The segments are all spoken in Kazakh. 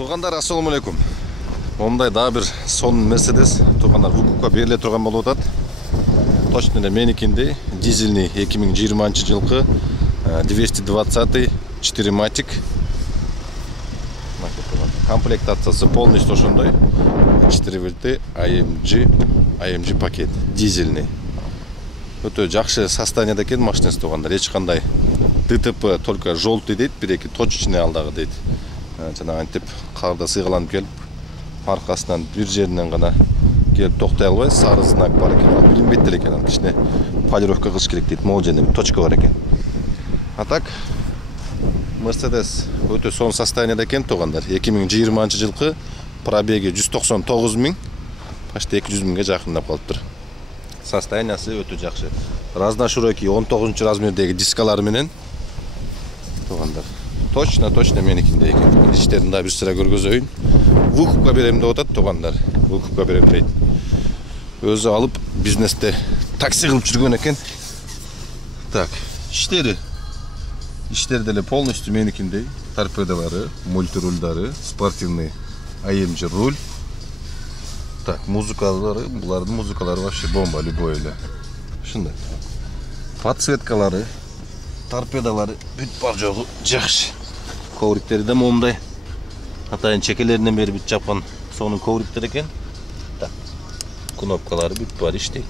Туғандар, ассаламу алейкум. Ондай да бір сон Мерседес туғандар выкупка беріле тұрған болуы атат. Точно менікіндей дизельный 2020 жылғы 220 4MATIC. Комплектациясы полностью ошондой 4 вилти AMG пакет дизельный. Өтө жакшы состояниеде экен машинасы туғандар. Эч кандай ДТП только желтый дейт, бир-эки точечный алдагы дейт. Жанагы антип карда сыйгаланып келип, аркасынан бир жеринен гана келип токтой албай, сары знак бар экен, билинбейт эле экен. Кичине полировка кылыш керек дейт, могул жерде точка бар экен. А так Mercedes өтө сон состояниеде экен туғандар. 2020 жылкы пробеги 199 000, почти 200 000ге жакындап калыптыр. Состояниясы өтө жакшы. Разноширокий 19 размердеги дискалар менен туғандар. Точно меникинде экен. Иштерин да бир сыра көргөзөйүн. Выкупка берем деп атат туғандар. Выкупка берем дейт. Өзү алып бизнесте такси кылып жүргөн экен. Так, иштери деле полностью меникиндей. Торпедалары, мультирульдары, спортивный AMG руль. Так, музыкалары, булардын музыкалары вообще бомба, любой эле. Ушундай. Подсветкалары, торпедалары бүт бар жогу жакшы. Ковриктери да момундай. Атайын чекелеринен бери бүт жапкан сонун ковриктер экен. Так. Кнопкалары бүт бар иштейт.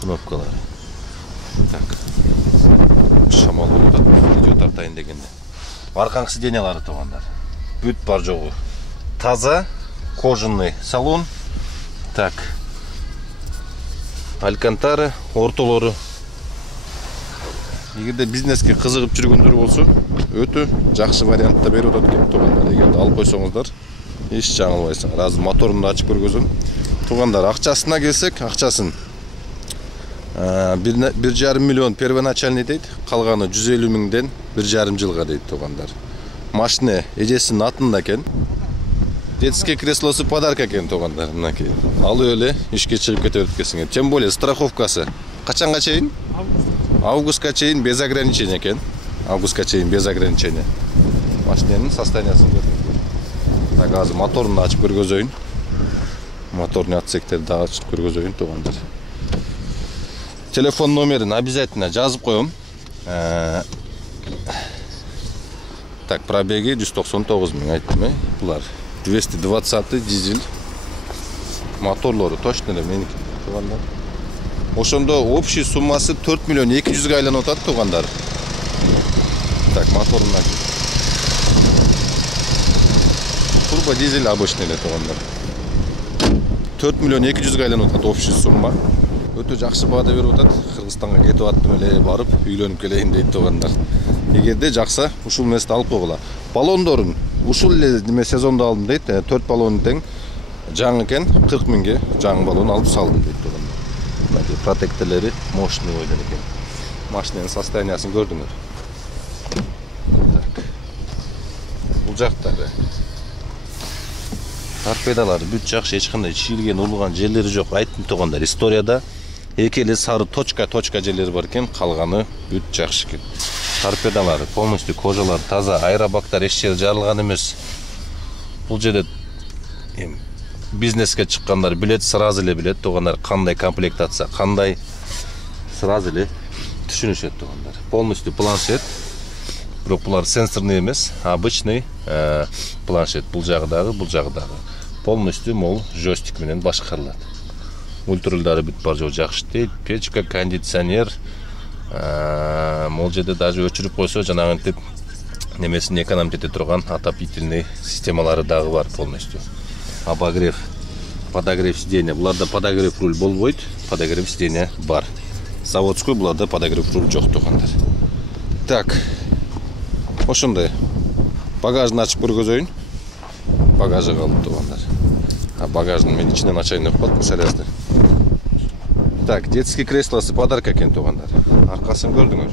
Кнопкалары. Так. Шамал болуп видео тартайын дегенде. Аркаңкы сиденьялары туғандар. Бүт бар жогу. Таза, кожаный салон. Так. Алькантара, ортолору. Эгерде бизнеске кызыгып жүргөндөр болсо, өтө жакшы вариантта берип атат экен туғандар. Эгерде алып койсоңуздар, эч жаңылбайсыңар. Азыр моторун ачып көргөзөм. Туғандар, акчасына келсек, акчасын 1,5 миллион первоначальный дейт, калганы 150 000ден 1,5 жылга дейт туғандар. Машина эжесинин атында экен. Детский креслосы подарка экен туғандар. Мынакей. Алып эле ишке чыгып кете берет. Тем более страховкасы качанга чейин? Августка чейин без ограничения экен. Августка чейин без ограничения. Машинанын состояниясын көрдүңүздөр. Так, азыр моторун ачып көргөзөйүн. Моторный отсектерди да ачып көргөзөйүн туғандар. Телефон номерин обязательно жазып коем. Так, пробеги 199 000 айттым, булар 220 дизель. Моторлору точно эле меники туғандар. Ошондо общий суммасы 4 миллион 200га айланып атат туғандар. Так, моторуна турбо дизель обычный эле туғандар. 4 миллион 200га айланып атат общий сумма. Өтө жакшы баада берип атат. Кыргызстанга кетип аттым эле, барып үйлөнүп келейин дейт туғандар. Эгерде жакса, ушул месте алып койгула. Баллондорун ушул эле неме сезондо алдым дейт. 4 баллон тең жаңы экен, 40 000ге жаңы баллон алып салдым дейт туғандар. Мына протекторлори мощный ойлор экен. Машинанын состояниясын көрдүңөр. Так. Бул жактары торпедалары бүт жакшы, эч кандай чийилген, урулган жерлери жок. Айттым туғандар, историяда экели сары точка жерлери бар экен, калганы бүт жакшы экен. Торпедалары полностью кожалар таза, аэробактар эч жери жарылган эмес. Бул жерде бизнеске чыккандар билет, сразу эле билет туғандар, кандай комплектация, кандай сразу эле түшүнүшөт туғандар. Полностью планшет. Бирок булар сенсорный эмес, обычный планшет. Бул жагдагы. Полностью мол жостик менен башкарылат. Мультирульдары бүт бар жол жакшы дейт. Печка, кондиционер. Мол жерде даже өчүрүп койсо, жанагынтип немесин экономить эте турган отопительный системалары дагы бар полностью. Обогрев, подогрев сиденья. Буларда подогрев руль болбойт, подогрев сиденья бар. Заводской буларда подогрев руль жок туғандар. Так. Ошондой. Багажын ачып көргөзөйүн. Багажы калып туғандар. Багажын мен ичинен ачайын деп калдым, салязды. Так, детский креслосы подарка экен туғандар. Аркасын көрдүңөр.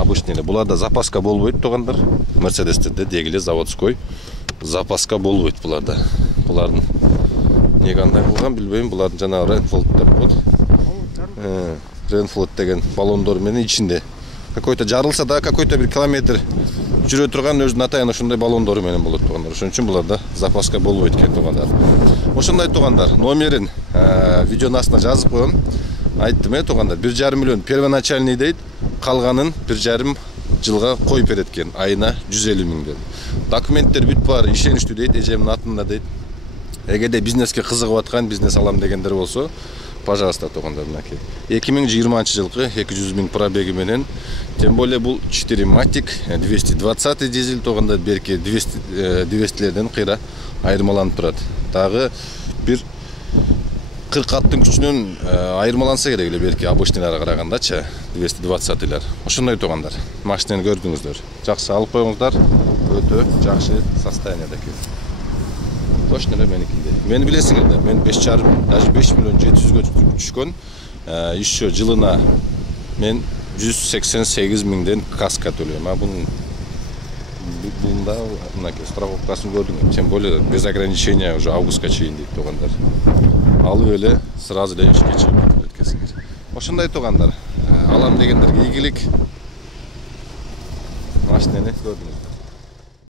Обычный эле. Буларда запаска болбойт туғандар. Мерседестерде дегиле заводской запаска болбойт буларда. Булардын не кандай кылган билбейм. Булардын жанагы Ренфолд деп коет. Ренфолд деген баллондор менен ичинде. Какой-то жарылса да, какой-то bir километр жүрө турган өзүнүн атайын ушундай баллондору менен болот туугандар. Ошон үчүн буларда запаска болбойт экен туугандар. Ошондой туугандар, номерин видеонун астына жазып коем. Айттым туугандар, 1,5 миллион первоначальный дейт, калганын 1,5 жылга коюп берет экен, айына 150 миңден. Документтер бүт бар, ишеничтүү дейт, эжемдин атында дейт. Эгерде бизнеске кызыгып аткан, бизнес алам дегендер болсо, пожалуйста туугандар, мынакей. 2020 жылкы 200 миң пробеги менен, тем более бул 4 матик, 220 дизель туугандар, берки 200лерден кыйра айырмаланып турат. Дагы бир 40 аттын күчүнөн айырмаланса керек эле берки обычныйларга карагандачы, 220лер. Ошондой туугандар. Машинаны көрдүңүздөр. Жакшы алып коюңуздар. Өтө жакшы состояниеда экен. Точно эле меникинде. Мени билесиңерде, мен 5,5, даже 5 миллион 700гө түшкөн. Еще жылына мен 188 миңден каска төлөйм. Бунда мынакей страховкасын көрдүм. Тем более без ограничения уже августка чейин дейт туугандар. Алып эле сразу эле ишке чыгып кеткенсиңер. Ошондой туугандар. Алам дегендерге ийгилик. Машинаны көрдүңүз.